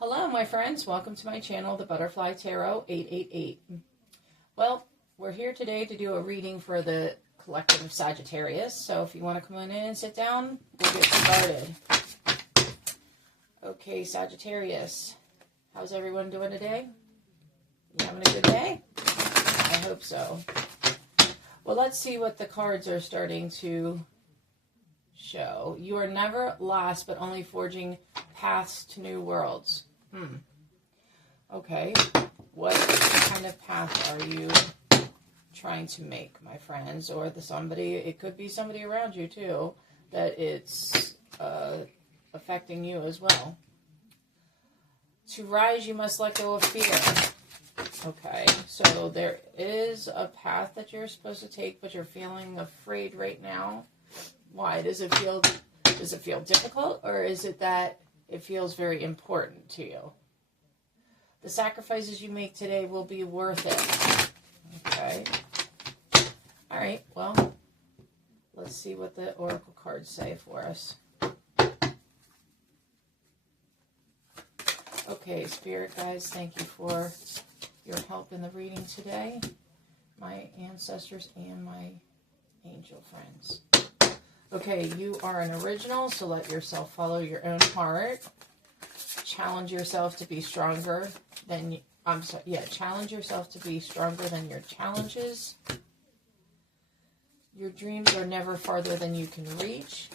Hello, my friends. Welcome to my channel, The Butterfly Tarot 888. Well, we're here today to do a reading for the collective of Sagittarius. So if you want to come on in and sit down, we'll get started. Okay, Sagittarius. How's everyone doing today? You having a good day? I hope so. Well, let's see what the cards are starting to show. You are never lost, but only forging paths to new worlds. Okay. What kind of path are you trying to make, my friends? Or it could be somebody around you too, that it's affecting you as well. To rise, you must let go of fear. Okay, so there is a path that you're supposed to take, but you're feeling afraid right now. Why? Does it feel difficult, or is it that it feels very important to you? The sacrifices you make today will be worth it. Okay. All right, well, let's see what the oracle cards say for us. Okay, Spirit guides, thank you for your help in the reading today. My ancestors and my angel friends. Okay, you are an original, so let yourself follow your own heart. Challenge yourself to be stronger than challenge yourself to be stronger than your challenges. Your dreams are never farther than you can reach.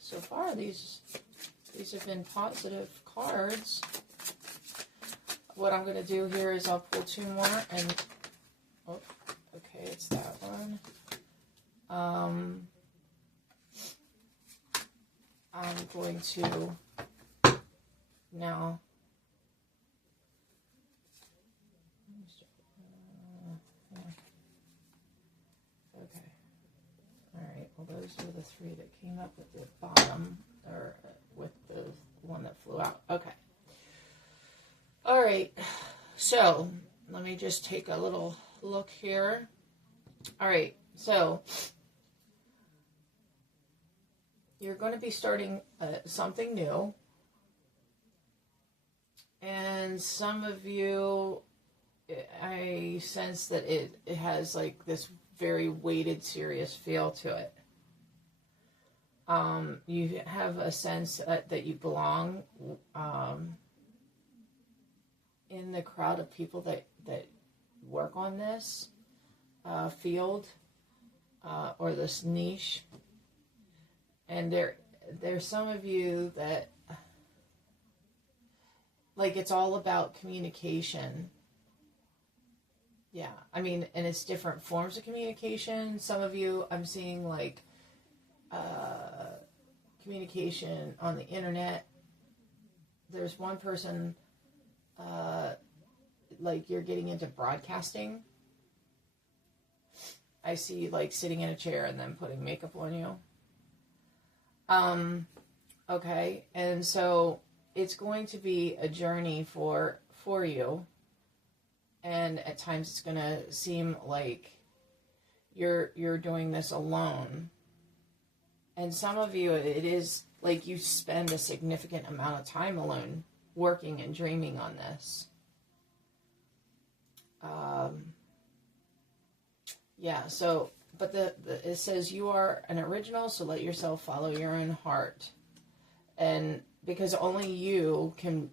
So far, these have been positive cards. What I'm going to do here is I'll pull two more and oh, okay, it's that one. I'm going to now okay. All right. Well, those are the three that came up at the bottom, or with the one that flew out. Okay. All right. So let me just take a little look here. All right, so you're going to be starting something new, and some of you, I sense that it has like this very weighted, serious feel to it. You have a sense that you belong in the crowd of people that work on this field or this niche, and there's some of you that like it's all about communication. Yeah, I mean, and it's different forms of communication. Some of you, I'm seeing like communication on the internet. There's one person like you're getting into broadcasting. I see you like sitting in a chair and then putting makeup on you. Okay, and so it's going to be a journey for you, and at times it's going to seem like you're doing this alone. And some of you, it is like you spend a significant amount of time alone working and dreaming on this. Yeah, so, but it says you are an original, so let yourself follow your own heart. And because only you can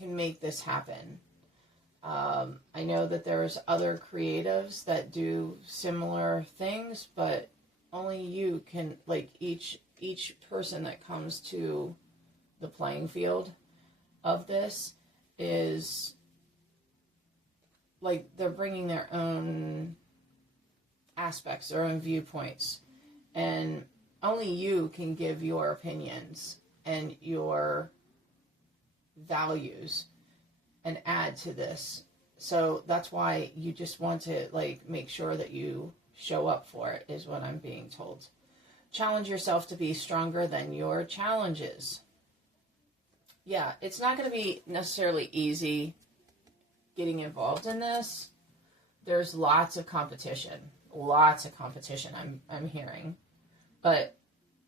make this happen. I know that there's other creatives that do similar things, but only you can, like each person that comes to the playing field of this is like they're bringing their own aspects, their own viewpoints, and only you can give your opinions and your values and add to this. So that's why you just want to like make sure that you show up for it, is what I'm being told. Challenge yourself to be stronger than your challenges. Yeah, it's not going to be necessarily easy getting involved in this. There's lots of competition I'm hearing. But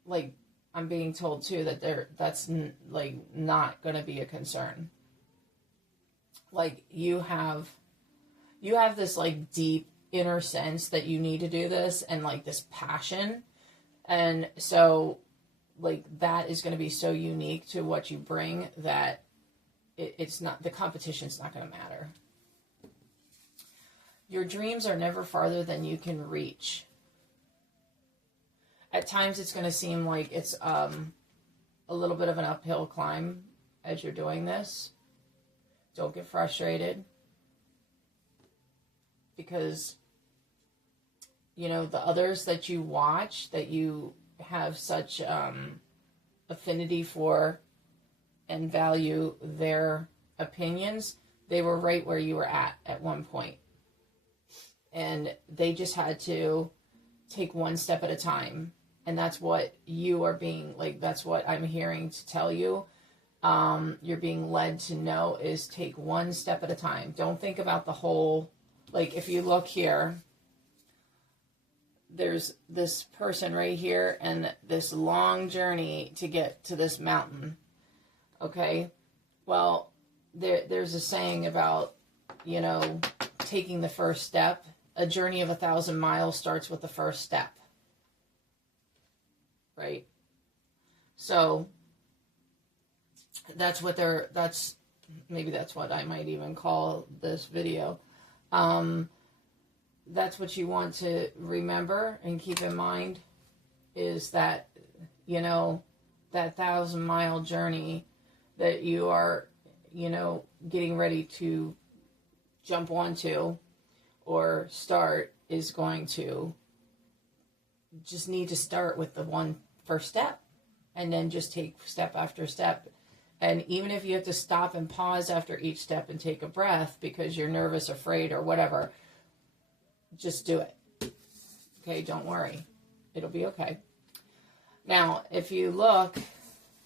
like, I'm being told too that that's like not going to be a concern. Like, you have this like deep inner sense that you need to do this, and like this passion. And so like that is going to be so unique to what you bring that it's not, the competition's not going to matter. Your dreams are never farther than you can reach. At times it's going to seem like it's a little bit of an uphill climb as you're doing this. Don't get frustrated, because you know the others that you watch, that you have such affinity for and value their opinions, they were right where you were at one point. And they just had to take one step at a time. And that's what you are being, like, that's what I'm hearing to tell you. You're being led to know is take one step at a time. Don't think about the whole, like, if you look here, there's this person right here and this long journey to get to this mountain. Okay? Well, there's a saying about, you know, taking the first step. A journey of 1,000 miles starts with the first step. Right? So that's what maybe that's what I might even call this video. That's what you want to remember and keep in mind, is that, you know, that 1,000-mile journey that you are, you know, getting ready to jump onto or start is going to just need to start with the one first step, and then just take step after step. And even if you have to stop and pause after each step and take a breath because you're nervous, afraid, or whatever, just do it. Okay, don't worry. It'll be okay. Now, if you look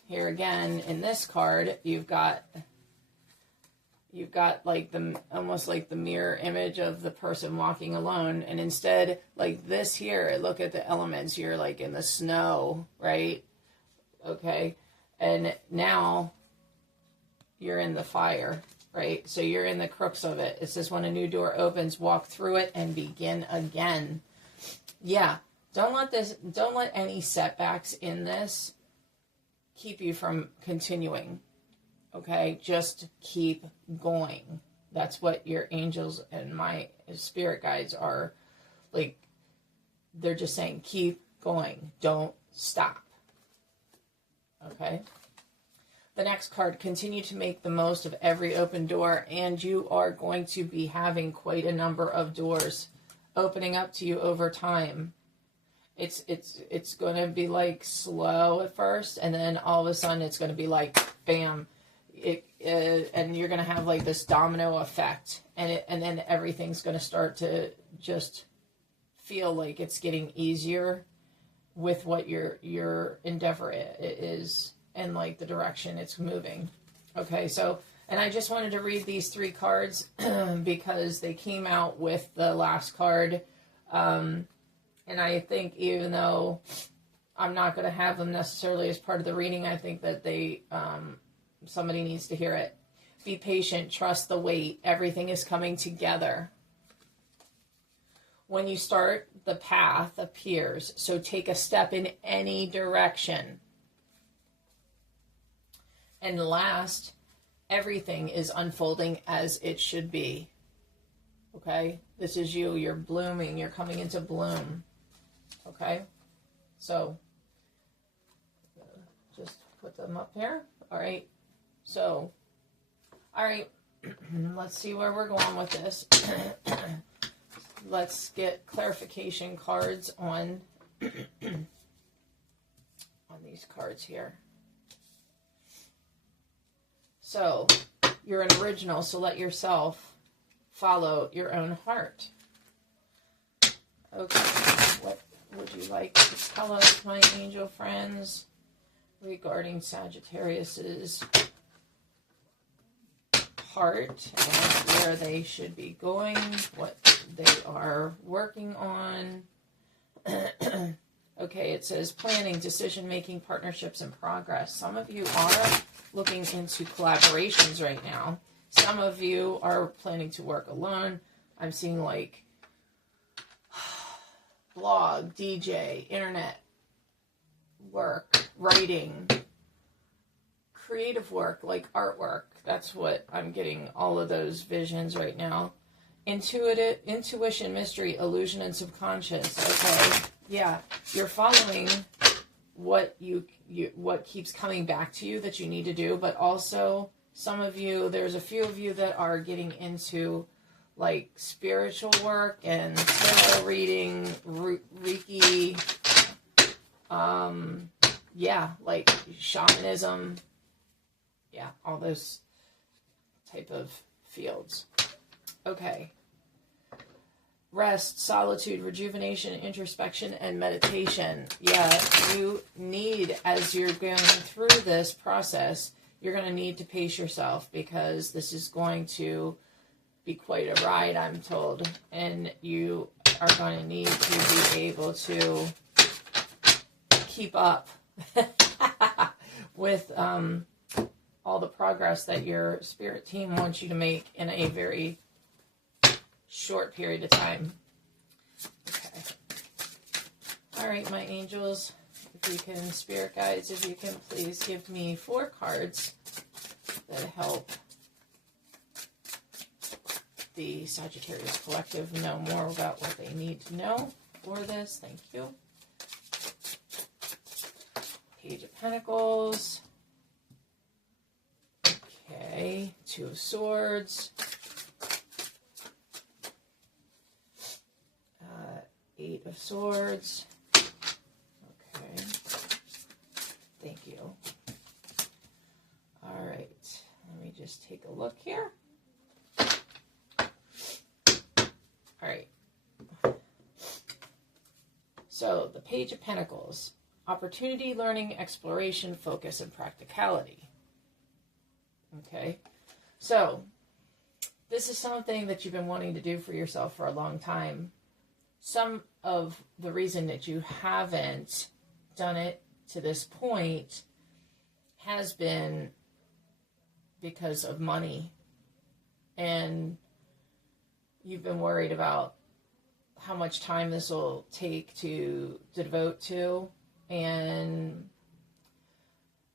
here again in this card, you've got like the, almost like the mirror image of the person walking alone. And instead, like this here, look at the elements. You're like in the snow, right? Okay. And now you're in the fire, right? So you're in the crux of it. It says, when a new door opens, walk through it and begin again. Yeah. Don't let any setbacks in this keep you from continuing. Okay, just keep going. That's what your angels and my spirit guides are like. They're just saying, keep going. Don't stop. Okay. The next card, continue to make the most of every open door, and you are going to be having quite a number of doors opening up to you over time. It's going to be like slow at first, and then all of a sudden it's going to be like bam. And you're going to have like this domino effect, and then everything's going to start to just feel like it's getting easier with what your endeavor is and like the direction it's moving. Okay, so, and I just wanted to read these three cards because they came out with the last card, and I think even though I'm not going to have them necessarily as part of the reading, I think that they somebody needs to hear it. Be patient, trust the wait. Everything is coming together. When you start, the path appears. So take a step in any direction. And last, everything is unfolding as it should be. Okay? This is you. You're blooming. You're coming into bloom. Okay? So, just put them up here. All right? So, all right, let's see where we're going with this. Let's get clarification cards on these cards here. So, you're an original, so let yourself follow your own heart. Okay, what would you like to tell us, my angel friends, regarding Sagittarius's heart and where they should be going, what they are working on? Okay, it says planning, decision-making, partnerships, and progress. Some of you are looking into collaborations right now. Some of you are planning to work alone. I'm seeing like blog, DJ, internet work, writing, creative work, like artwork. That's what I'm getting, all of those visions right now. Intuition, mystery, illusion, and subconscious. Okay, yeah, you're following what what keeps coming back to you that you need to do, but also some of you, there's a few of you that are getting into like spiritual work and tarot reading, Reiki, yeah, like shamanism, yeah, all those type of fields. Okay. Rest, solitude, rejuvenation, introspection, and meditation. Yeah, you need, as you're going through this process, you're going to need to pace yourself because this is going to be quite a ride, I'm told. And you are going to need to be able to keep up with all the progress that your spirit team wants you to make in a very short period of time. Okay. All right, my angels, if you can, spirit guides, if you can please give me 4 cards that help the Sagittarius Collective know more about what they need to know for this. Thank you. Page of Pentacles. Okay, 2 of Swords. 8 of Swords. Okay. Thank you. All right. Let me just take a look here. All right. So, the Page of Pentacles. Opportunity, learning, exploration, focus, and practicality. Okay. So, this is something that you've been wanting to do for yourself for a long time. Some of the reason that you haven't done it to this point has been because of money. And you've been worried about how much time this will take to devote to. And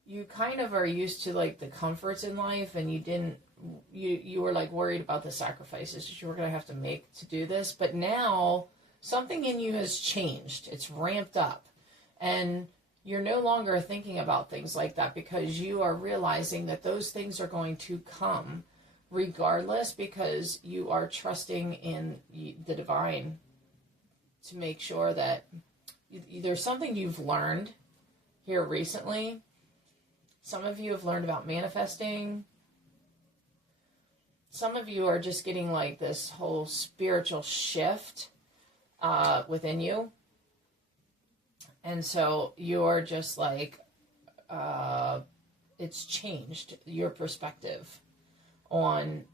you kind of are used to like the comforts in life, and you were like worried about the sacrifices that you were going to have to make to do this. But now something in you has changed. It's ramped up. And you're no longer thinking about things like that because you are realizing that those things are going to come regardless, because you are trusting in the divine to make sure that there's something you've learned here recently. Some of you have learned about manifesting. Some of you are just getting like this whole spiritual shift within you. And so you're just like, it's changed your perspective on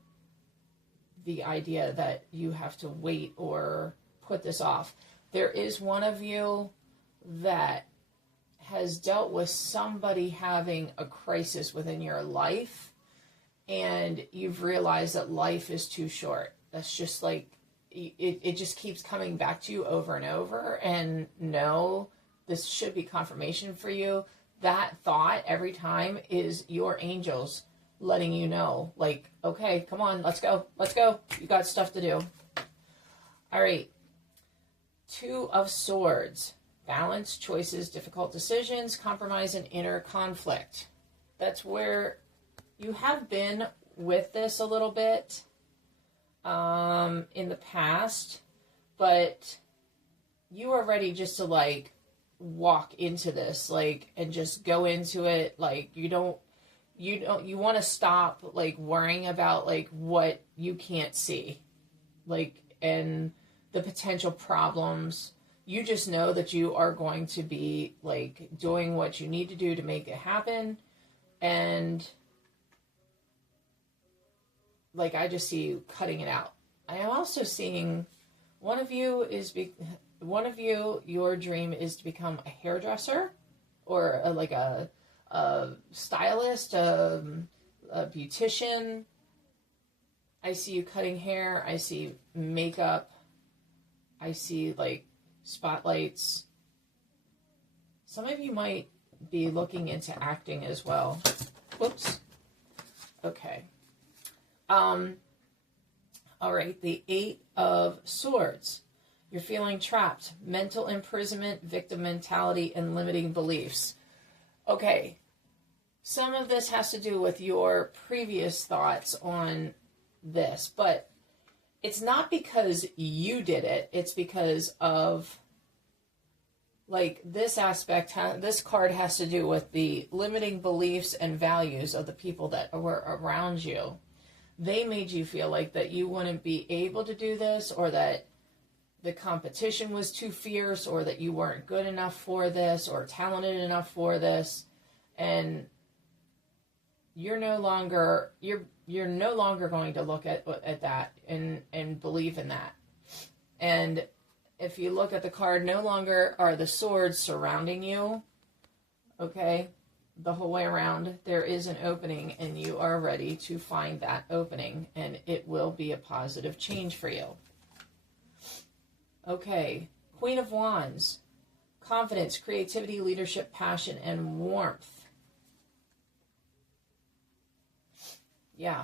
the idea that you have to wait or put this off. There is one of you that has dealt with somebody having a crisis within your life, and you've realized that life is too short. That's just like, it just keeps coming back to you over and over. And no, this should be confirmation for you. That thought every time is your angels letting you know, like, okay, come on, let's go. You got stuff to do. All right. 2 of Swords. Balance, choices, difficult decisions, compromise, and inner conflict. That's where you have been with this a little bit in the past, but you are ready just to like walk into this, like, and just go into it. Like, you want to stop like worrying about like what you can't see, like, and the potential problems. You just know that you are going to be like doing what you need to do to make it happen. And like, I just see you cutting it out. I am also seeing one of you is one of you, your dream is to become a hairdresser or like a stylist, a beautician. I see you cutting hair. I see makeup. I see like spotlights. Some of you might be looking into acting as well. Whoops. Okay. All right. The 8 of Swords. You're feeling trapped. Mental imprisonment, victim mentality, and limiting beliefs. Okay. Some of this has to do with your previous thoughts on this, but it's not because you did it. It's because of, like, this aspect. This card has to do with the limiting beliefs and values of the people that were around you. They made you feel like that you wouldn't be able to do this, or that the competition was too fierce, or that you weren't good enough for this, or talented enough for this. And you're no longer going to look at that and believe in that. And if you look at the card, no longer are the swords surrounding you. Okay, the whole way around, there is an opening, and you are ready to find that opening, and it will be a positive change for you. Okay, Queen of Wands. Confidence, creativity, leadership, passion, and warmth. Yeah.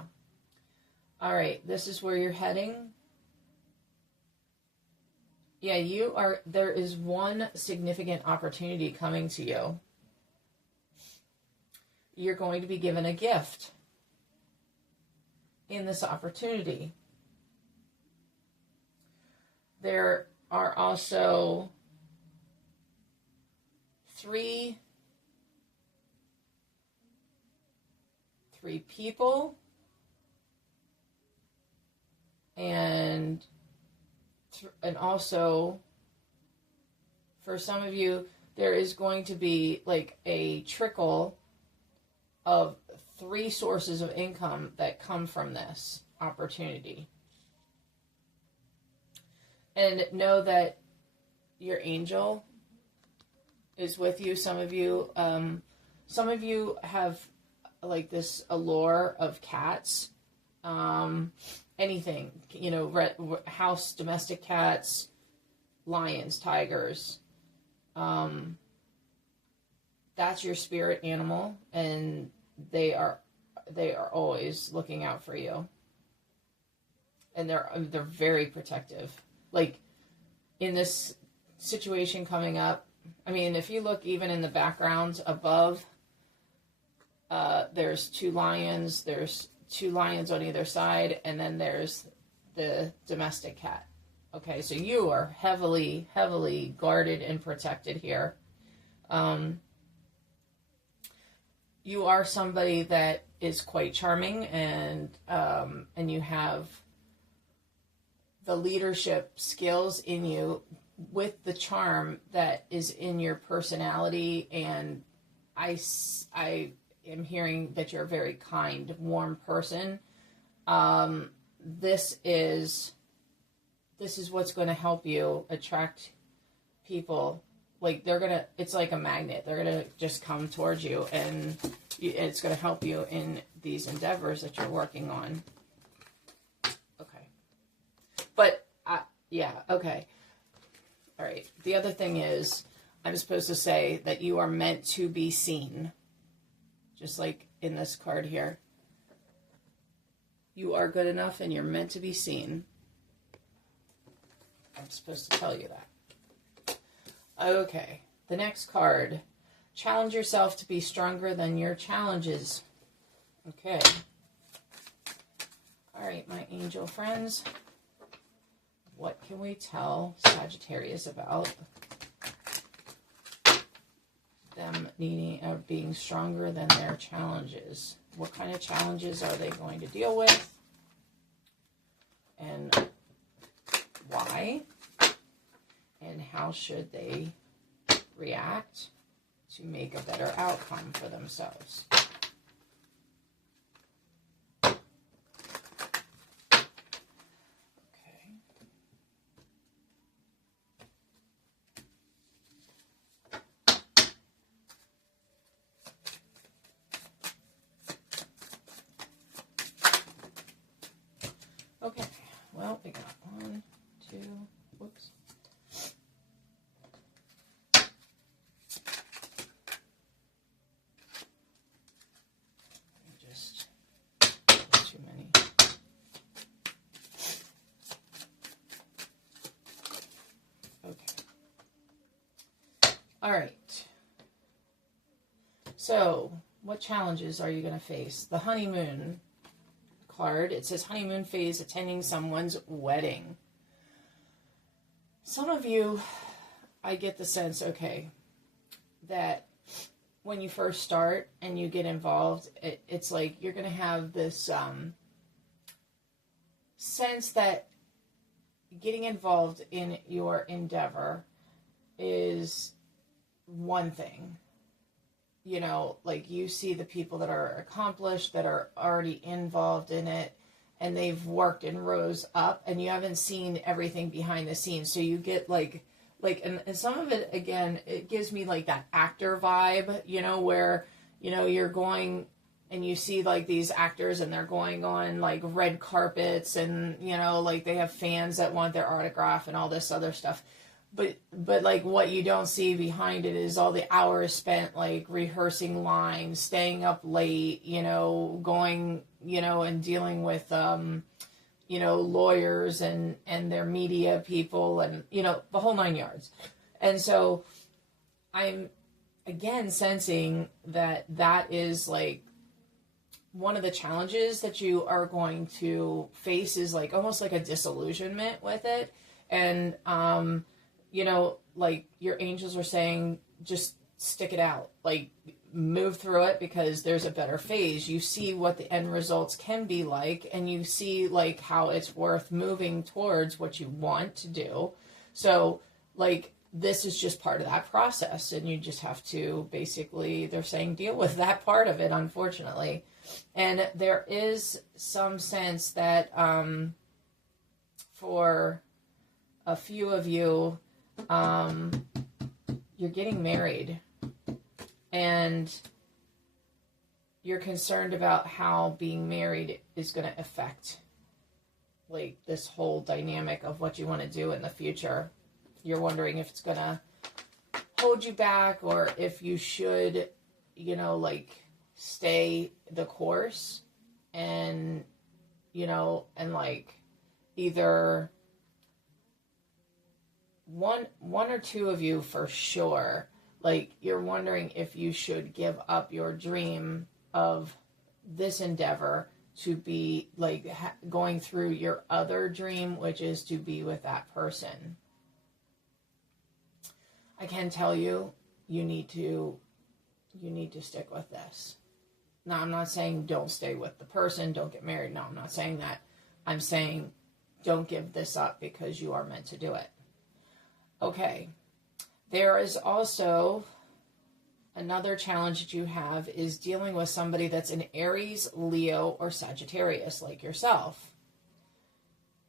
All right, this is where you're heading. Yeah, there is one significant opportunity coming to you. You're going to be given a gift in this opportunity. There are also three people, and also for some of you, there is going to be like a trickle of 3 sources of income that come from this opportunity. And know that your angel is with you. Some of you have like this allure of cats. Anything, house, domestic cats, lions, tigers. That's your spirit animal, and they are always looking out for you. And they're very protective. Like, in this situation coming up, I mean, if you look even in the background above, there's 2 lions, there's 2 lions on either side, and then there's the domestic cat. Okay, so you are heavily, heavily guarded and protected here. You are somebody that is quite charming, and you have the leadership skills in you with the charm that is in your personality. And I am hearing that you're a very kind, warm person. This is what's going to help you attract people. Like, it's like a magnet. They're going to just come towards you, and it's going to help you in these endeavors that you're working on. Okay. But, yeah, okay. All right. The other thing is, I'm supposed to say that you are meant to be seen. Just like in this card here. You are good enough, and you're meant to be seen. I'm supposed to tell you that. Okay, the next card. Challenge yourself to be stronger than your challenges. Okay. All right, my angel friends. What can we tell Sagittarius about them needing or being stronger than their challenges? What kind of challenges are they going to deal with? And why? And how should they react to make a better outcome for themselves? Okay. All right. So, what challenges are you going to face? The honeymoon card, it says honeymoon phase, attending someone's wedding. Some of you, I get the sense, okay, that when you first start and you get involved, it's like you're going to have this sense that getting involved in your endeavor is one thing. You know, like you see the people that are accomplished, that are already involved in it, and they've worked and rose up, and you haven't seen everything behind the scenes. So you get and some of it, again, it gives me like that actor vibe, you know, where, you know, you're going and you see like these actors and they're going on like red carpets and, you know, like they have fans that want their autograph and all this other stuff. But like what you don't see behind it is all the hours spent like rehearsing lines, staying up late, you know, going, you know, and dealing with, you know, lawyers and their media people and, you know, the whole 9 yards. And so I'm again sensing that that is like one of the challenges that you are going to face is like almost like a disillusionment with it. And, you know, like your angels are saying, just stick it out, like move through it because there's a better phase. You see what the end results can be like, and you see like how it's worth moving towards what you want to do. So like, this is just part of that process, and you just have to basically, they're saying, deal with that part of it, unfortunately. And there is some sense that, for a few of you, you're getting married and you're concerned about how being married is going to affect like this whole dynamic of what you want to do in the future. You're wondering if it's going to hold you back or if you should, you know, like stay the course and, you know, and like either one or two of you for sure, like you're wondering if you should give up your dream of this endeavor to be like going through your other dream, which is to be with that person. I can tell you, you need to stick with this. Now, I'm not saying don't stay with the person, don't get married. No, I'm not saying that. I'm saying don't give this up because you are meant to do it. Okay, there is also another challenge that you have is dealing with somebody that's an Aries, Leo, or Sagittarius like yourself.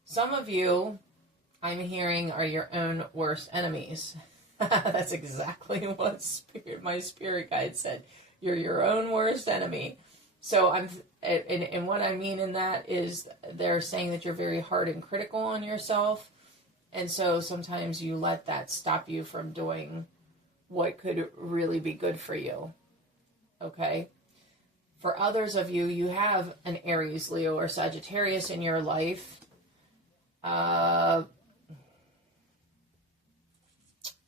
Some of you, I'm hearing, are your own worst enemies. That's exactly what my spirit guide said. You're your own worst enemy. So and what I mean in that is they're saying that you're very hard and critical on yourself. And so sometimes you let that stop you from doing what could really be good for you. Okay? For others of you, you have an Aries, Leo, or Sagittarius in your life. A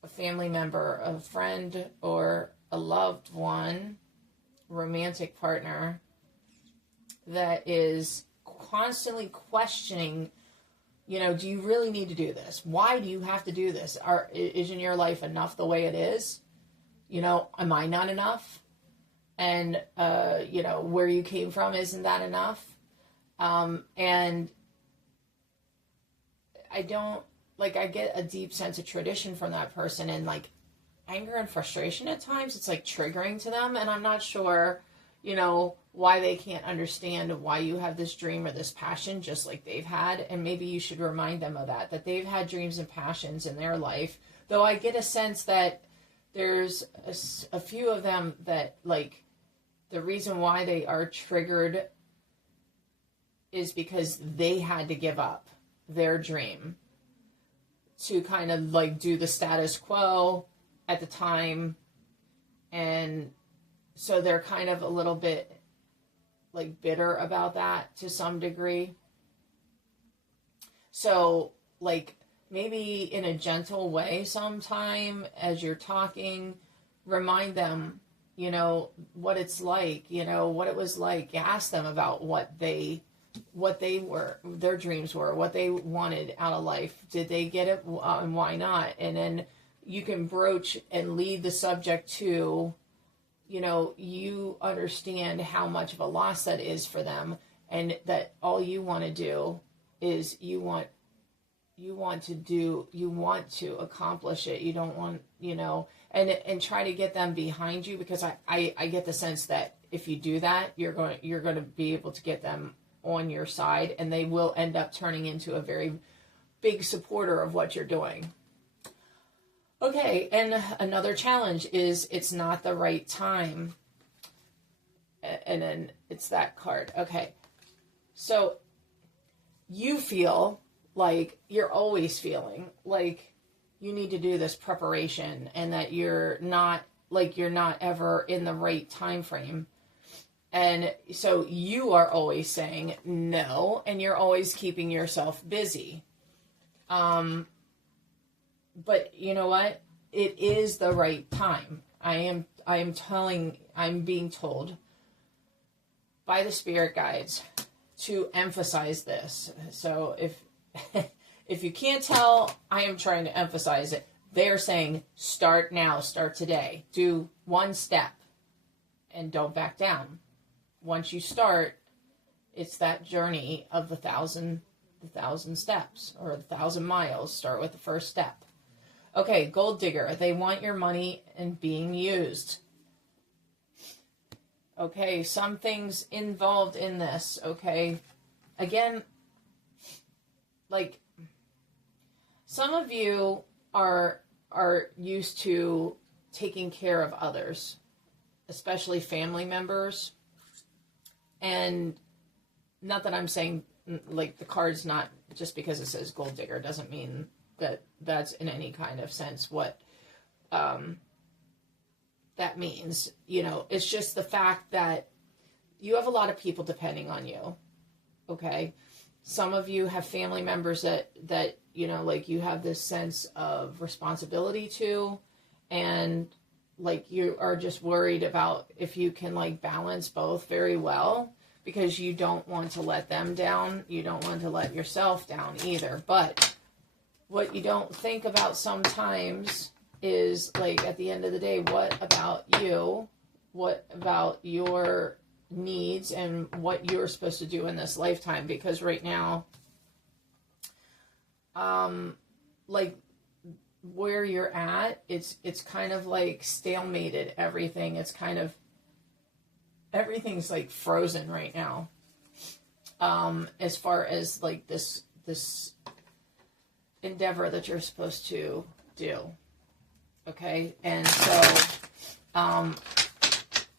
family member, a friend, or a loved one, romantic partner, that is constantly questioning, you know, do you really need to do this? Why do you have to do this? Is in your life enough the way it is? You know, am I not enough? And, you know, where you came from, isn't that enough? And I get a deep sense of tradition from that person, and like anger and frustration at times, it's like triggering to them. And I'm not sure, you know, why they can't understand why you have this dream or this passion just like they've had. And maybe you should remind them of that they've had dreams and passions in their life. Though I get a sense that there's a few of them that like the reason why they are triggered is because they had to give up their dream to kind of like do the status quo at the time. And so they're kind of a little bit like bitter about that to some degree. So like maybe in a gentle way sometime as you're talking, remind them, you know, what it's like, you know, what it was like. Ask them about what they were, their dreams were, what they wanted out of life. Did they get it, and why not? And then you can broach and lead the subject to, you know, you understand how much of a loss that is for them, and that all you want to do is you want to accomplish it. You don't want, you know, and try to get them behind you, because I get the sense that if you do that, you're going to be able to get them on your side, and they will end up turning into a very big supporter of what you're doing. Okay, and another challenge is it's not the right time. And then it's that card. Okay, so you feel like you're always feeling like you need to do this preparation, and that you're not ever in the right time frame. And so you are always saying no, and you're always keeping yourself busy. But you know what? It is the right time. I'm being told by the spirit guides to emphasize this. So if you can't tell, I am trying to emphasize it. They're saying start now, start today. Do one step and don't back down. Once you start, it's that journey of the thousand steps, or 1,000 miles. Start with the first step. Okay, gold digger. They want your money and being used. Okay, some things involved in this. Okay, again, like some of you are used to taking care of others, especially family members. And not that I'm saying, like, the card's not, just because it says gold digger doesn't mean that that's in any kind of sense what that means. You know, it's just the fact that you have a lot of people depending on you. Okay? Some of you have family members that you know, like, you have this sense of responsibility to, and like you are just worried about if you can like balance both very well, because you don't want to let them down. You don't want to let yourself down either. But what you don't think about sometimes is, like, at the end of the day, what about you? What about your needs and what you're supposed to do in this lifetime? Because right now, like, where you're at, it's kind of like stalemated everything. It's kind of, everything's like frozen right now. As far as like this endeavor that you're supposed to do. Okay. And so,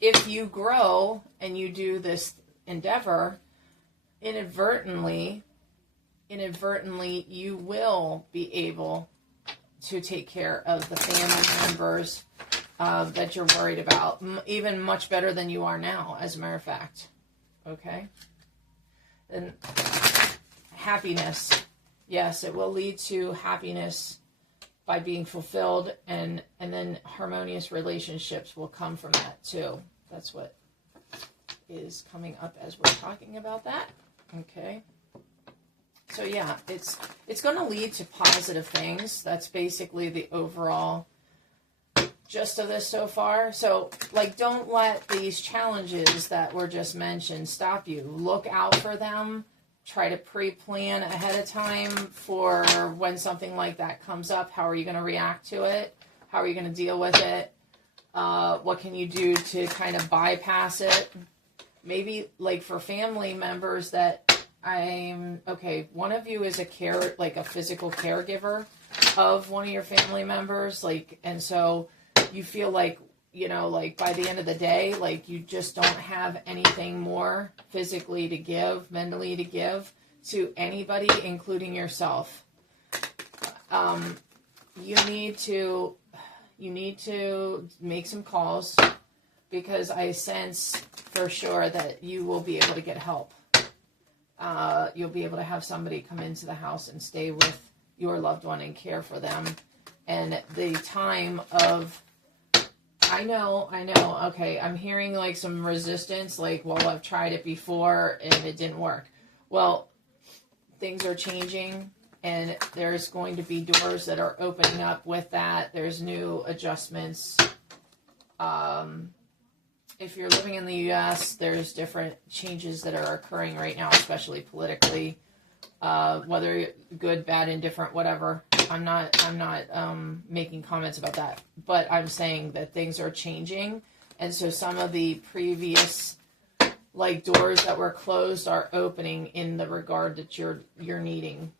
if you grow and you do this endeavor, inadvertently, you will be able to take care of the family members that you're worried about, even much better than you are now, as a matter of fact. Okay? And happiness. Yes, it will lead to happiness by being fulfilled, and then harmonious relationships will come from that too. That's what is coming up as we're talking about that. Okay? So yeah, it's going to lead to positive things. That's basically the overall gist of this so far. So, like, don't let these challenges that were just mentioned stop you. Look out for them. Try to pre-plan ahead of time for when something like that comes up. How are you going to react to it? How are you going to deal with it? What can you do to kind of bypass it? Maybe, like, for family members that one of you is a physical caregiver of one of your family members, like, and so you feel like, you know, like, by the end of the day, like, you just don't have anything more physically to give, mentally to give to anybody, including yourself. You need to make some calls, because I sense for sure that you will be able to get help. You'll be able to have somebody come into the house and stay with your loved one and care for them. And the time of, I know, okay, I'm hearing like some resistance, like, well, I've tried it before and it didn't work. Well, things are changing, and there's going to be doors that are opening up with that. There's new adjustments. If you're living in the U.S., there's different changes that are occurring right now, especially politically, whether good, bad, indifferent, whatever. I'm not making comments about that, but I'm saying that things are changing, and so some of the previous like doors that were closed are opening in the regard that you're needing.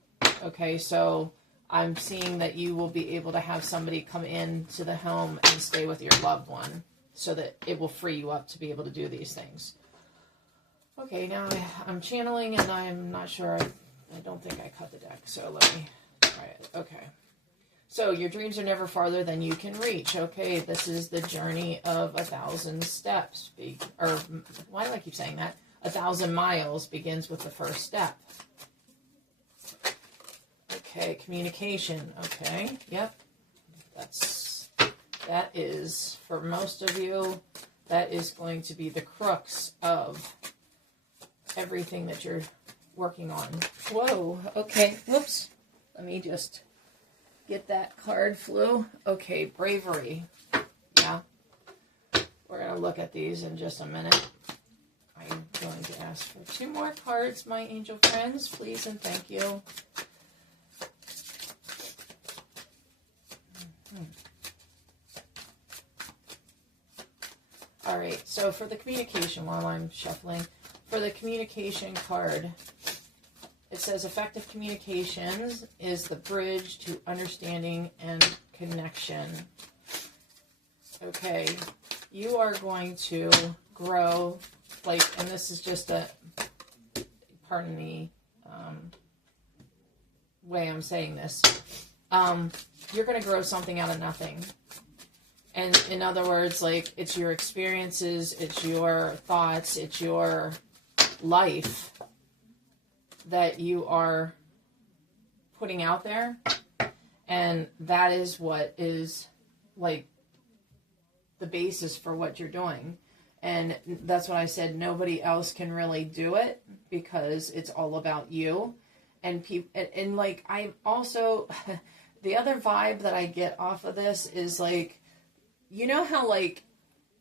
Okay, so I'm seeing that you will be able to have somebody come in to the home and stay with your loved one, so that it will free you up to be able to do these things. Okay, now I'm channeling, and I'm not sure. I don't think I cut the deck, so let me try it. Okay. So your dreams are never farther than you can reach. Okay, this is the journey of 1,000 steps. Or why do I keep saying that? 1,000 miles begins with the first step. Okay, communication. Okay, yep. That is, for most of you, that is going to be the crux of everything that you're working on. Whoa, okay, whoops. Let me just get that card flew. Okay, bravery. Yeah. We're going to look at these in just a minute. I'm going to ask for 2 more cards, my angel friends, please and thank you. All right, so for the communication, while I'm shuffling, for the communication card, it says effective communications is the bridge to understanding and connection. Okay, you are going to grow, like, and this is just a, pardon the way I'm saying this, you're going to grow something out of nothing. And in other words, like, it's your experiences, it's your thoughts, it's your life that you are putting out there. And that is what is, like, the basis for what you're doing. And that's what I said, nobody else can really do it because it's all about you. And and like, I also, the other vibe that I get off of this is like, you know how like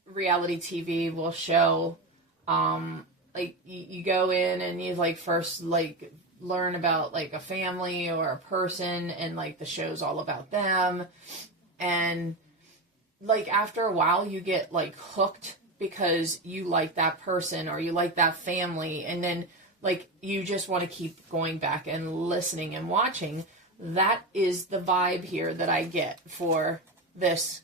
reality TV will show, like you go in and you like first like learn about like a family or a person, and like the show's all about them, and like after a while you get like hooked because you like that person or you like that family, and then like you just want to keep going back and listening and watching. That is the vibe here that I get for this.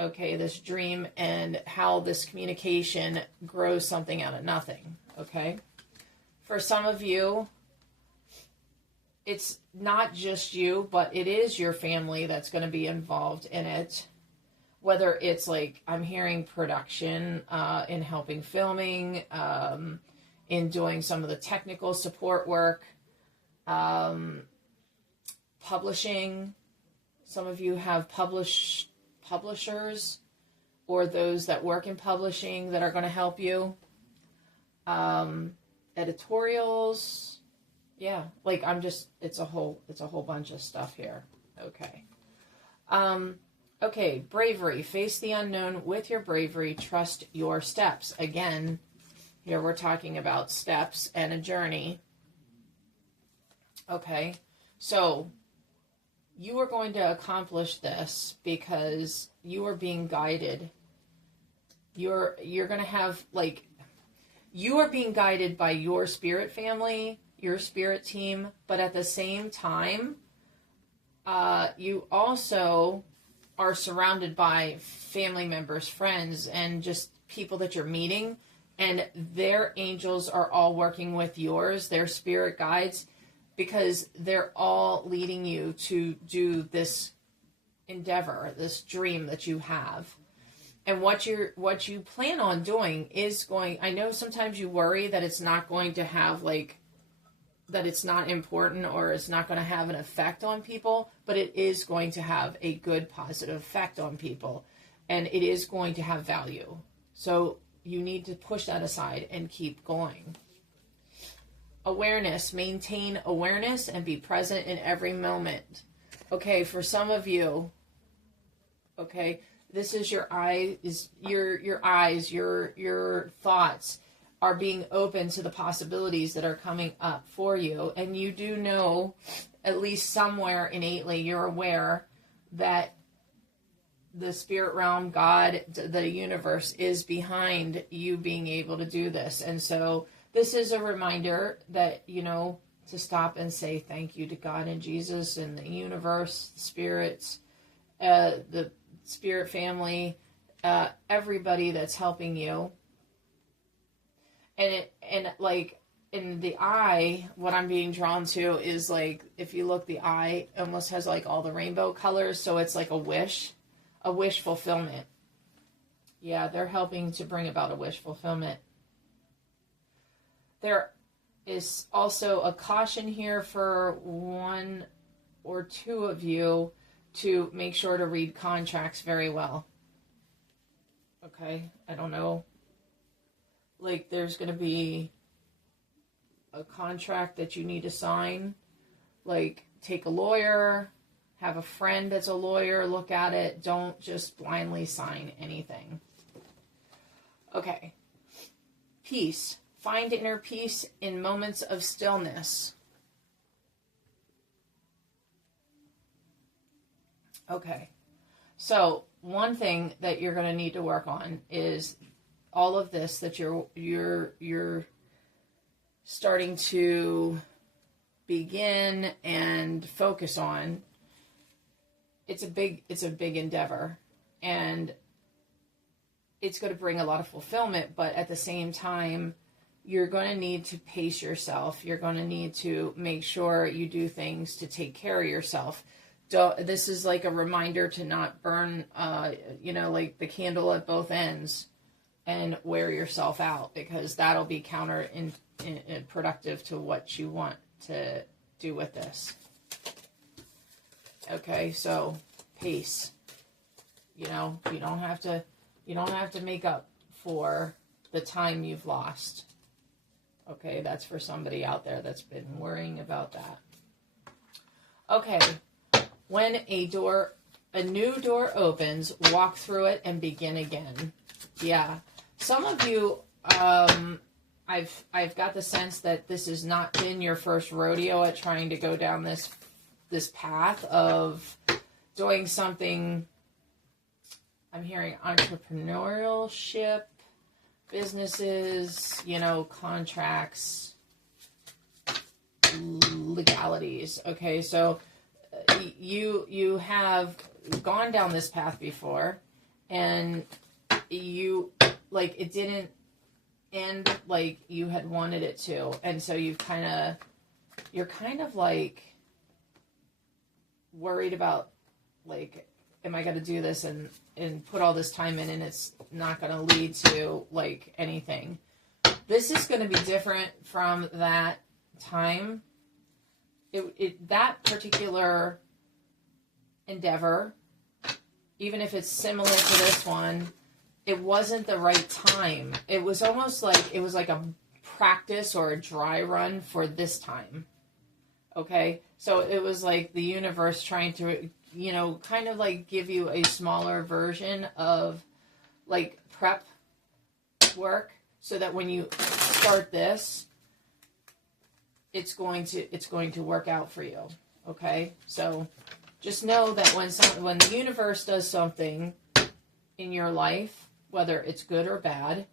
Okay, this dream and how this communication grows something out of nothing, okay? For some of you, it's not just you, but it is your family that's going to be involved in it. Whether it's like, I'm hearing production, in helping filming, in doing some of the technical support work, publishing. Some of you have publishers or those that work in publishing that are going to help you. Editorials. Yeah, like it's a whole bunch of stuff here. Okay. Okay, bravery. Face the unknown with your bravery. Trust your steps. Again, here we're talking about steps and a journey. Okay, so you are going to accomplish this because you are being guided. You're going to have, like, you are being guided by your spirit family, your spirit team, but at the same time, you also are surrounded by family members, friends, and just people that you're meeting, and their angels are all working with yours, their spirit guides, because they're all leading you to do this endeavor, this dream that you have. And what you plan on doing is going, I know sometimes you worry that it's not going to have like that it's not important or it's not going to have an effect on people, but it is going to have a good positive effect on people, and it is going to have value. So you need to push that aside and keep going. Awareness. Maintain awareness and be present in every moment. Okay, for some of you, okay, this is your eyes, your thoughts are being open to the possibilities that are coming up for you. And you do know, at least somewhere innately, you're aware that the spirit realm, God, the universe is behind you being able to do this. And so this is a reminder that, you know, to stop and say thank you to God and Jesus and the universe, the spirits, the spirit family, everybody that's helping you. And like in the eye, what I'm being drawn to is like, if you look, the eye almost has like all the rainbow colors. So it's like a wish fulfillment. Yeah, they're helping to bring about a wish fulfillment. There is also a caution here for one or two of you to make sure to read contracts very well. Okay, I don't know. Like, there's going to be a contract that you need to sign. Like, take a lawyer, have a friend that's a lawyer, look at it. Don't just blindly sign anything. Okay. Peace. Find inner peace in moments of stillness. Okay. So, one thing that you're going to need to work on is all of this that you're starting to begin and focus on. It's a big endeavor, and it's going to bring a lot of fulfillment, but at the same time, you're going to need to pace yourself. You're going to need to make sure you do things to take care of yourself. This is like a reminder to not burn, like the candle at both ends and wear yourself out, because that'll be counterproductive to what you want to do with this. Okay, so pace. You know, you don't have to make up for the time you've lost. Okay, that's for somebody out there that's been worrying about that. Okay, when a new door opens, walk through it and begin again. Yeah. Some of you, I've got the sense that this has not been your first rodeo at trying to go down this path of doing something. I'm hearing entrepreneurship, businesses, contracts, legalities. Okay, so you have gone down this path before, and it didn't end like you had wanted it to, and so you're kind of like worried about, like, am I going to do this and put all this time in, and it's not going to lead to like anything. This is going to be different from that time. That particular endeavor, even if it's similar to this one, it wasn't the right time. It was almost like it was like a practice or a dry run for this time. Okay, so it was like the universe trying to, kind of like give you a smaller version of like prep work, so that when you start this, it's going to work out for you. Okay, so just know that when the universe does something in your life, whether it's good or bad,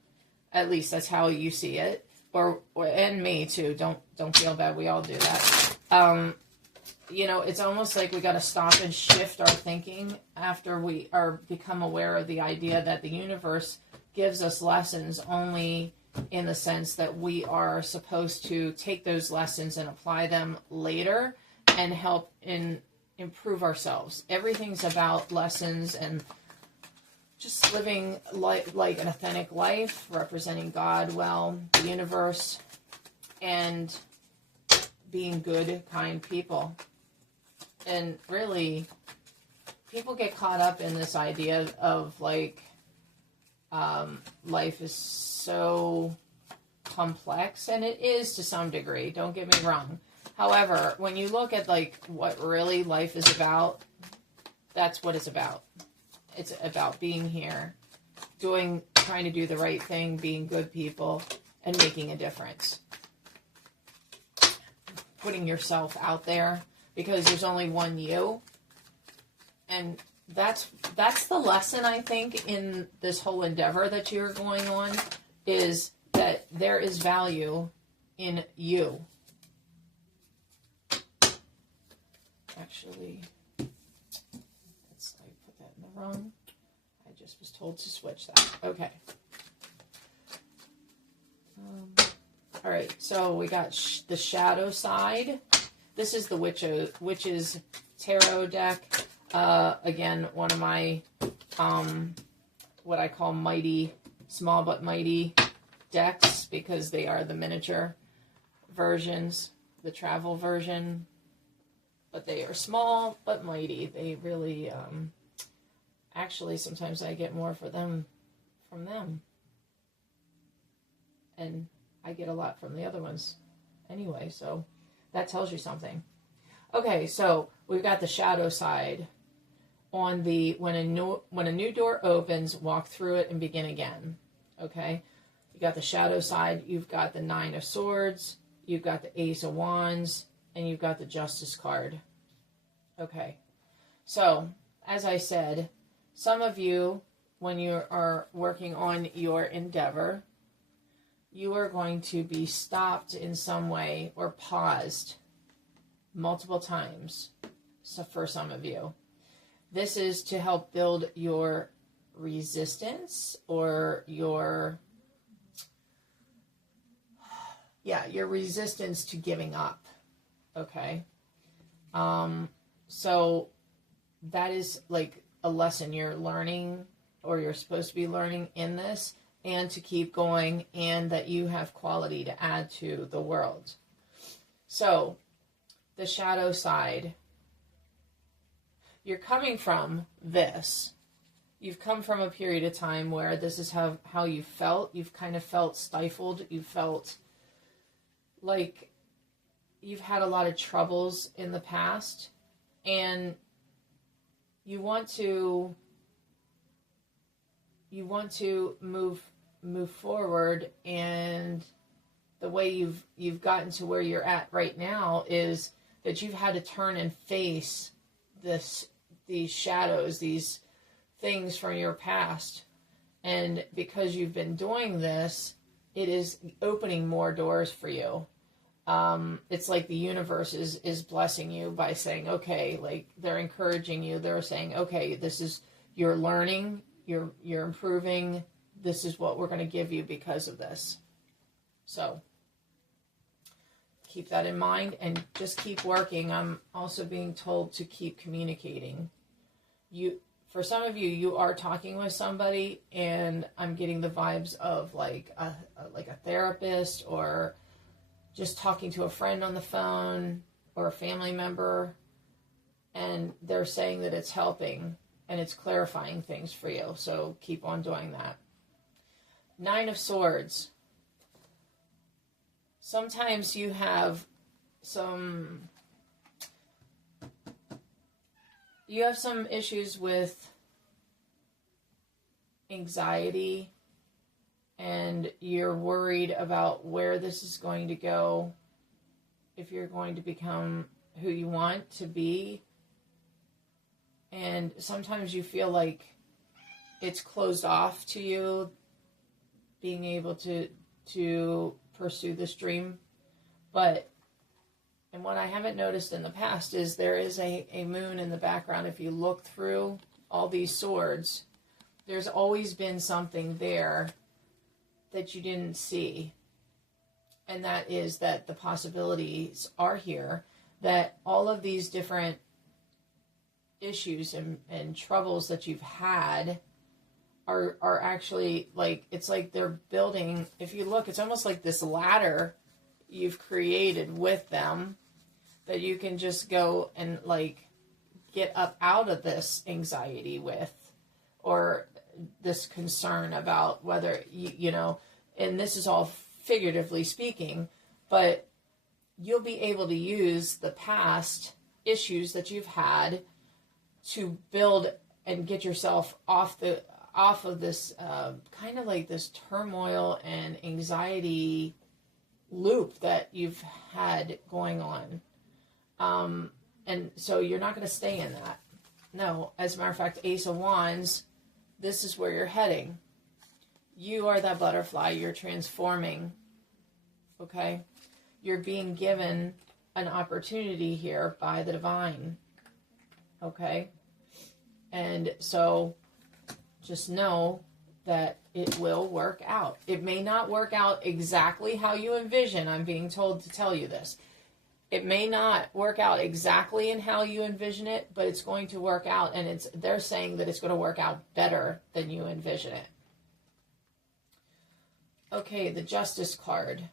at least that's how you see it, or and me too. Don't feel bad. We all do that. It's almost like we got to stop and shift our thinking after we become aware of the idea that the universe gives us lessons only in the sense that we are supposed to take those lessons and apply them later and help improve ourselves. Everything's about lessons and just living like an authentic life, representing God well, the universe, and being good, kind people. And really, people get caught up in this idea of like, life is so complex, and it is to some degree, don't get me wrong. However, when you look at like what really life is about, that's what it's about. It's about being here, trying to do the right thing, being good people, and making a difference. Putting yourself out there, because there's only one you. And that's the lesson, I think, in this whole endeavor that you're going on, is that there is value in you. Actually, I put that in the wrong. I just was told to switch that. Okay. All right, so we got the shadow side. This is the Witch's Tarot deck. Again, one of my, what I call small but mighty decks, because they are the miniature versions, the travel version. But they are small but mighty. They really, actually, sometimes I get more from them. And I get a lot from the other ones anyway, so that tells you something. Okay, so we've got the shadow side. On the when a new door opens, walk through it and begin again. Okay, you got the shadow side. You've got the Nine of Swords. You've got the Ace of Wands, and you've got the Justice card. Okay, so as I said, some of you, when you are working on your endeavor, you are going to be stopped in some way or paused multiple times. So for some of you, this is to help build your resistance, or your resistance to giving up. Okay. So that is like a lesson you're learning, or you're supposed to be learning in this, and to keep going, and that you have quality to add to the world. So the shadow side, you're coming from this. You've come from a period of time where this is how you felt. You've kind of felt stifled. You felt like you've had a lot of troubles in the past, and you want to move forward. And the way you've gotten to where you're at right now is that you've had to turn and face these shadows, these things from your past. And because you've been doing this, it is opening more doors for you. It's like the universe is blessing you by saying, okay, like they're encouraging you. They're saying, okay, this is, you're learning, you're improving. This is what we're going to give you because of this. So keep that in mind and just keep working. I'm also being told to keep communicating. For some of you, you are talking with somebody, and I'm getting the vibes of like a therapist, or just talking to a friend on the phone, or a family member, and they're saying that it's helping and it's clarifying things for you. So keep on doing that. Nine of Swords. Sometimes you have some issues with anxiety, and you're worried about where this is going to go, if you're going to become who you want to be. And sometimes you feel like it's closed off to you, being able to pursue this dream. And what I haven't noticed in the past is there is a moon in the background. If you look through all these swords, there's always been something there that you didn't see. And that is that the possibilities are here, that all of these different issues and troubles that you've had are actually like, it's like they're building. If you look, it's almost like this ladder you've created with them, that you can just go and like get up out of this anxiety with, or this concern about whether you know, and this is all figuratively speaking, but you'll be able to use the past issues that you've had to build and get yourself off of this kind of like this turmoil and anxiety loop that you've had going on. And so you're not going to stay in that. No, as a matter of fact, Ace of Wands, this is where you're heading. You are that butterfly. You're transforming. Okay? You're being given an opportunity here by the divine. Okay? And so just know that it will work out. It may not work out exactly how you envision. I'm being told to tell you this. It may not work out exactly in how you envision it, but it's going to work out, and they're saying that it's going to work out better than you envision it. Okay, the Justice card.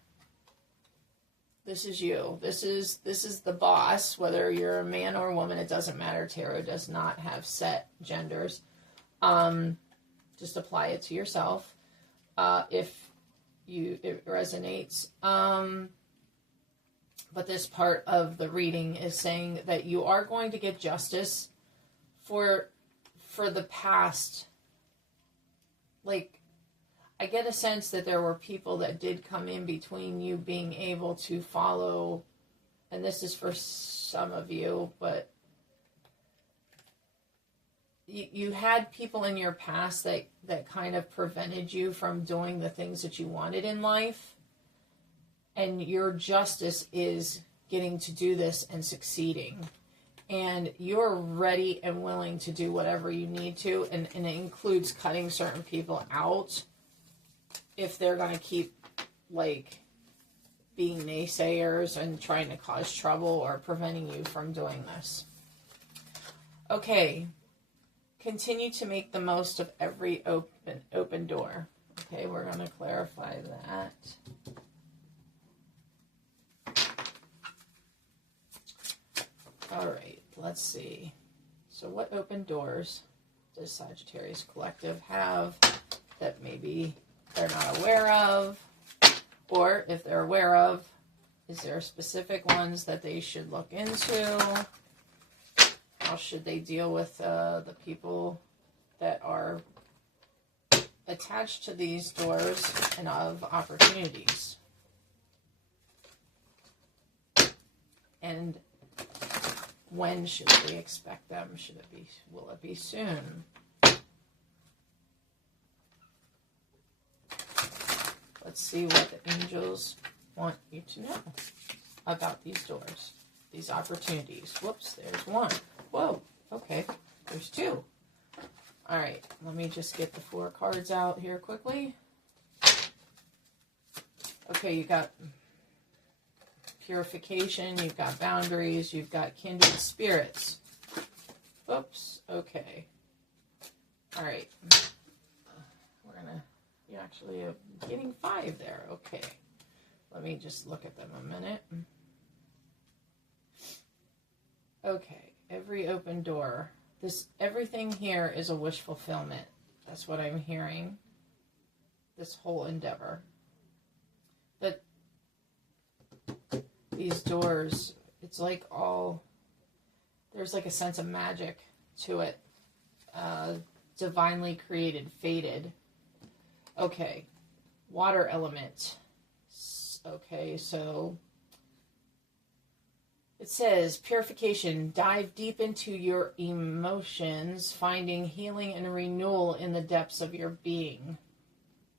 This is you. This is the boss, whether you're a man or a woman, it doesn't matter. Tarot does not have set genders. Just apply it to yourself if it resonates. But this part of the reading is saying that you are going to get justice for the past. Like, I get a sense that there were people that did come in between you being able to follow, and this is for some of you, but you had people in your past that kind of prevented you from doing the things that you wanted in life. And your justice is getting to do this and succeeding. And you're ready and willing to do whatever you need to. And it includes cutting certain people out if they're going to keep, like, being naysayers and trying to cause trouble or preventing you from doing this. Okay. Continue to make the most of every open door. Okay, we're going to clarify that. All right, let's see. So what open doors does Sagittarius Collective have that maybe they're not aware of? Or if they're aware of, is there specific ones that they should look into? How should they deal with the people that are attached to these doors and of opportunities? And when should they expect them? Will it be soon? Let's see what the angels want you to know about these doors, these opportunities. Whoops, there's one. Whoa, okay, there's two. All right, let me just get the 4 cards out here quickly. Okay, you got purification, you've got boundaries, you've got kindred spirits. Oops, okay. All right. You're actually getting 5 there. Okay. Let me just look at them a minute. Okay, every open door. Everything here is a wish fulfillment. That's what I'm hearing. This whole endeavor. But these doors, it's like there's like a sense of magic to it. Divinely created, fated. Okay, water element. Okay, so it says purification. Dive deep into your emotions, finding healing and renewal in the depths of your being.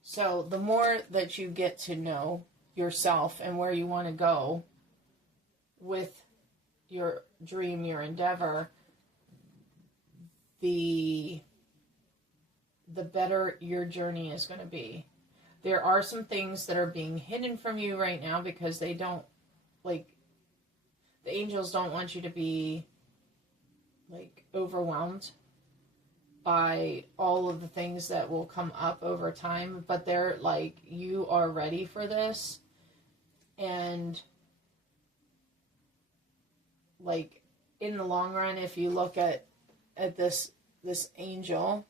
So the more that you get to know yourself and where you want to go with your dream, your endeavor, the better your journey is going to be. There are some things that are being hidden from you right now because they don't, like, the angels don't want you to be, like, overwhelmed by all of the things that will come up over time, but they're like, you are ready for this, and like in the long run, if you look at this angel,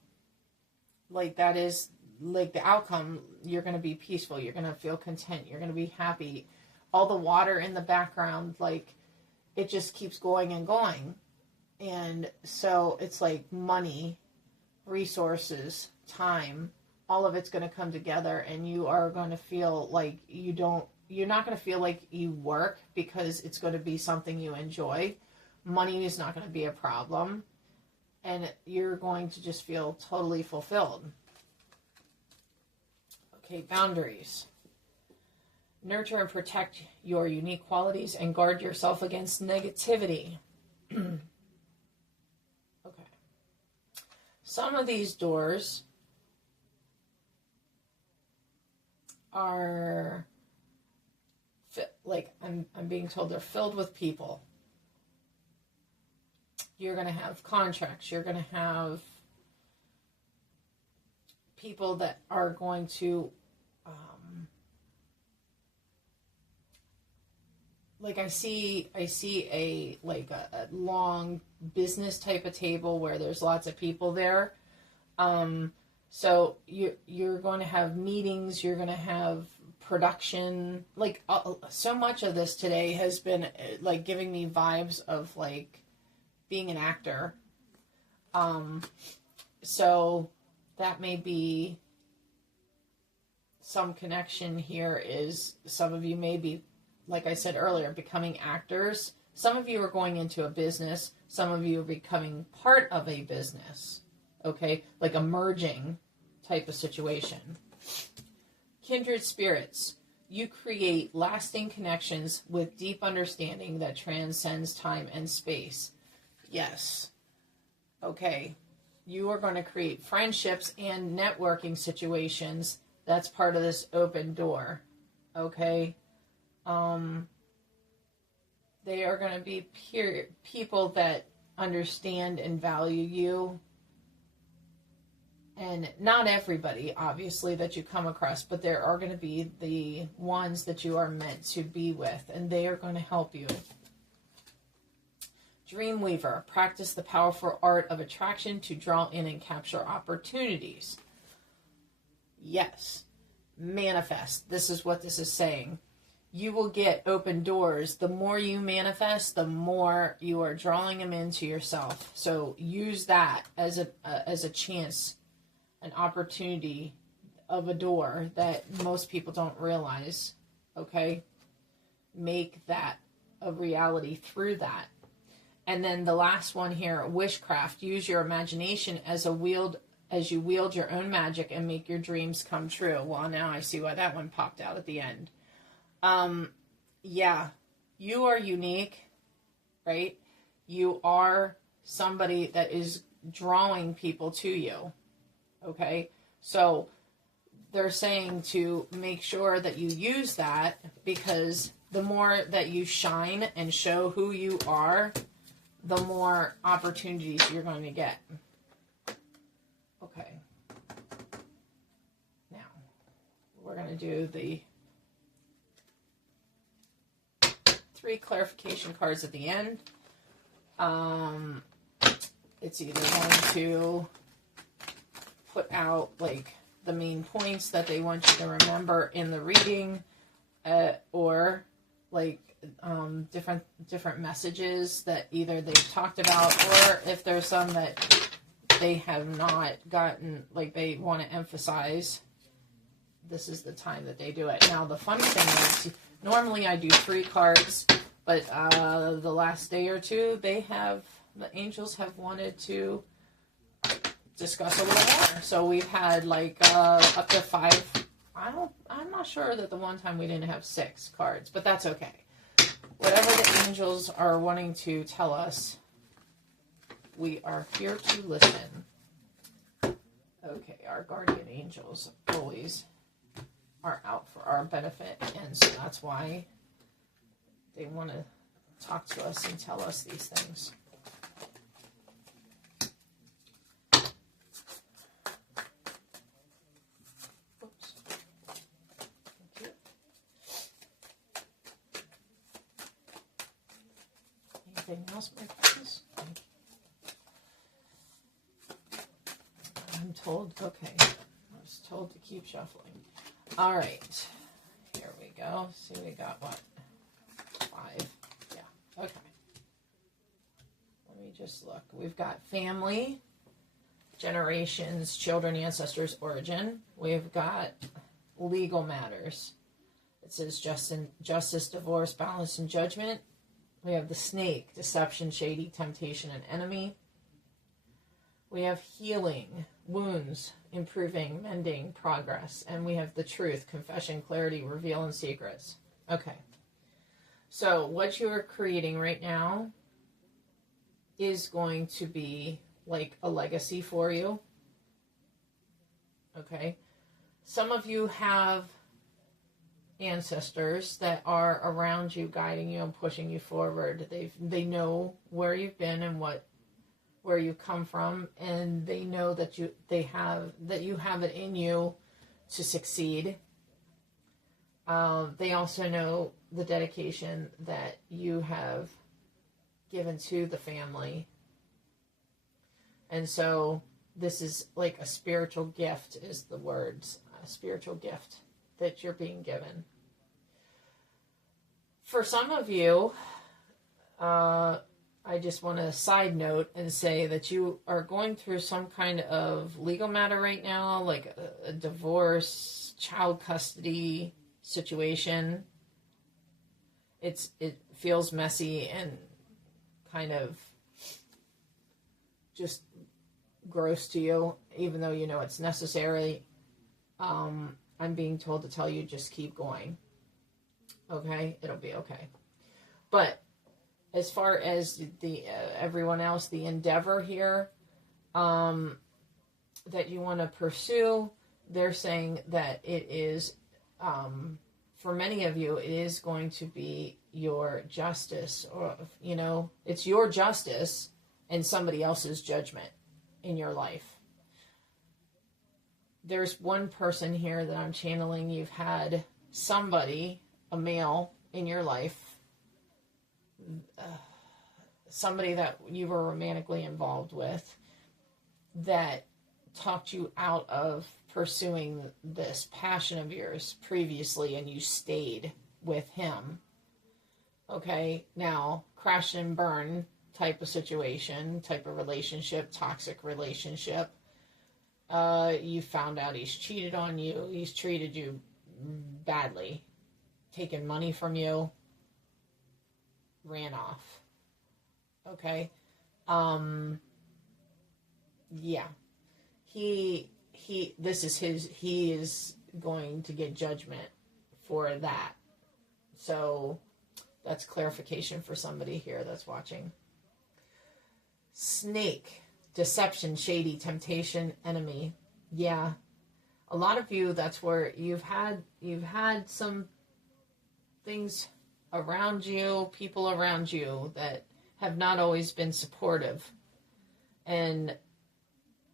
like that is like the outcome. You're going to be peaceful. You're going to feel content. You're going to be happy. All the water in the background, like it just keeps going and going. And so it's like money, resources, time, all of it's going to come together, and you are going to feel like you're not going to feel like you work, because it's going to be something you enjoy. Money is not going to be a problem, and you're going to just feel totally fulfilled. Okay, boundaries. Nurture and protect your unique qualities and guard yourself against negativity. Okay. Some of these doors are, like, I'm being told they're filled with people. You're going to have contracts. You're going to have people that are going to, like I see a long business type of table where there's lots of people there. So you're going to have meetings. You're going to have production. Like so much of this today has been like giving me vibes of like being an actor. So that may be some connection here. Is some of you may be, like I said earlier, becoming actors. Some of you are going into a business. Some of you are becoming part of a business. Okay? Like a merging type of situation. Kindred spirits. You create lasting connections with deep understanding that transcends time and space. Yes. Okay. You are going to create friendships and networking situations. That's part of this open door. Okay? They are going to be people that understand and value you. And not everybody, obviously, that you come across, but there are going to be the ones that you are meant to be with, and they are going to help you. Dreamweaver, practice the powerful art of attraction to draw in and capture opportunities. Yes. Manifest. This is what this is saying. You will get open doors. The more you manifest, the more you are drawing them into yourself. So use that as a chance, an opportunity of a door that most people don't realize. Okay? Make that a reality through that. And then the last one here, witchcraft. Use your imagination as you wield your own magic and make your dreams come true. Well, now I see why that one popped out at the end. Yeah, you are unique, right? You are somebody that is drawing people to you. Okay? So they're saying to make sure that you use that, because the more that you shine and show who you are, the more opportunities you're going to get. Okay. Now, we're going to do the 3 clarification cards at the end. It's either going to put out like the main points that they want you to remember in the reading, or like different messages that either they've talked about, or if there's some that they have not gotten, like they want to emphasize, this is the time that they do it. Now, the funny thing is, normally I do 3 cards, but the last day or two, the angels have wanted to discuss a little more. So we've had like up to 5. I'm not sure that the one time we didn't have 6 cards, but that's okay. Whatever the angels are wanting to tell us, we are here to listen. Okay, our guardian angels always are out for our benefit, and so that's why they want to talk to us and tell us these things. Oops. Thank you. Anything else, my friends? I'm told, okay. I was told to keep shuffling. All right. Here we go. See, we got what? 5. Yeah. Okay. Let me just look. We've got family, generations, children, ancestors, origin. We've got legal matters. It says justice, divorce, balance, and judgment. We have the snake, deception, shady, temptation, and enemy. We have healing, wounds, improving, mending, progress. And we have the truth, confession, clarity, reveal, and secrets. Okay. So what you are creating right now is going to be like a legacy for you. Okay. Some of you have ancestors that are around you, guiding you and pushing you forward. They know where you've been and where you come from, and they know that you have it in you to succeed. They also know the dedication that you have given to the family. And so this is like a spiritual gift, is the words, a spiritual gift that you're being given. For some of you, I just want to side note and say that you are going through some kind of legal matter right now, like a divorce, child custody situation. It feels messy and kind of just gross to you, even though you know it's necessary. I'm being told to tell you, just keep going. Okay? It'll be okay. But as far as the everyone else, the endeavor here that you want to pursue, they're saying that it is, for many of you, it is going to be your justice, or, you know, it's your justice and somebody else's judgment in your life. There's one person here that I'm channeling. You've had somebody, a male, in your life, somebody that you were romantically involved with, that talked you out of pursuing this passion of yours previously, and you stayed with him. Okay, now, crash and burn type of situation, type of relationship, toxic relationship. You found out he's cheated on you, he's treated you badly, taken money from you, ran off. Okay? Yeah. He is going to get judgment for that. So that's clarification for somebody here that's watching. Snake, deception, shady, temptation, enemy. Yeah. A lot of you, that's where you've had some things around you, people around you that have not always been supportive. And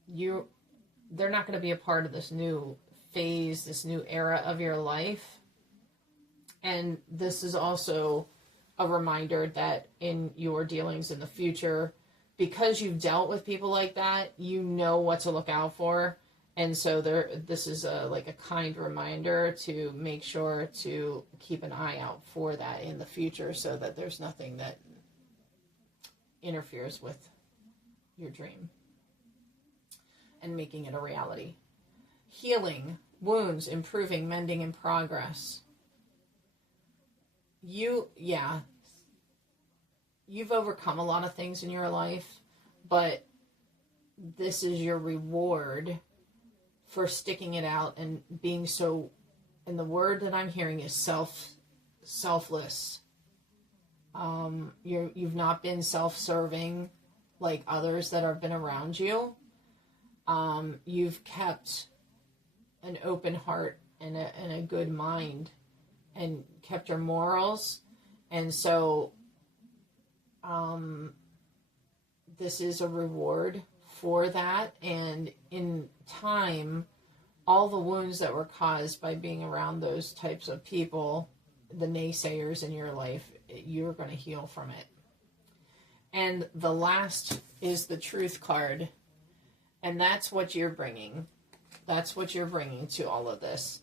they're not going to be a part of this new phase, this new era of your life. And this is also a reminder that in your dealings in the future, because you've dealt with people like that, you know what to look out for. And so this is like a kind reminder to make sure to keep an eye out for that in the future, so that there's nothing that interferes with your dream and making it a reality. Healing, wounds, improving, mending, and progress. You've overcome a lot of things in your life, but this is your reward for sticking it out and being so, and the word that I'm hearing is selfless. You've not been self-serving like others that have been around you. You've kept an open heart and a good mind, and kept your morals. And so this is a reward for that. And in time, all the wounds that were caused by being around those types of people, the naysayers in your life, you're going to heal from it. And the last is the Truth card. And that's what you're bringing. That's what you're bringing to all of this.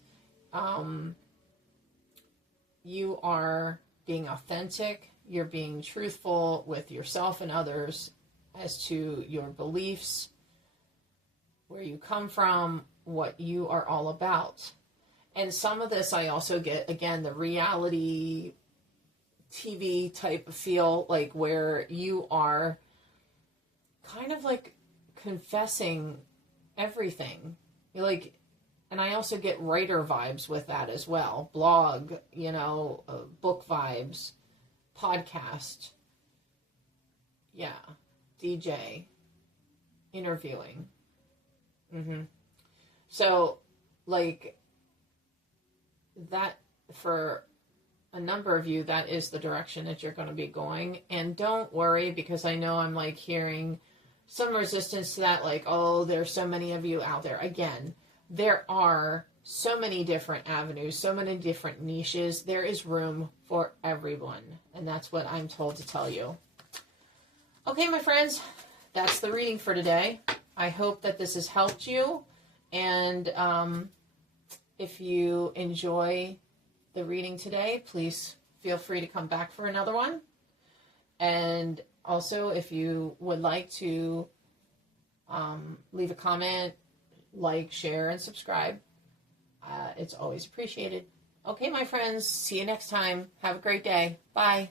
You are being authentic. You're being truthful with yourself and others as to your beliefs, where you come from, what you are all about. And some of this I also get, again, the reality TV type of feel, like where you are kind of like confessing everything. You're like, and I also get writer vibes with that as well. Blog, book vibes, podcast, yeah, DJ, interviewing. So, like, that, for a number of you, that is the direction that you're going to be going. And don't worry, because I know I'm like hearing some resistance to that, like, oh, there's so many of you out there. Again, there are so many different avenues, so many different niches. There is room for everyone, and that's what I'm told to tell you. Okay, my friends, that's the reading for today. I hope that this has helped you, and if you enjoy the reading today, please feel free to come back for another one. And also, if you would like to leave a comment, like, share, and subscribe, it's always appreciated. Okay, my friends, see you next time. Have a great day. Bye.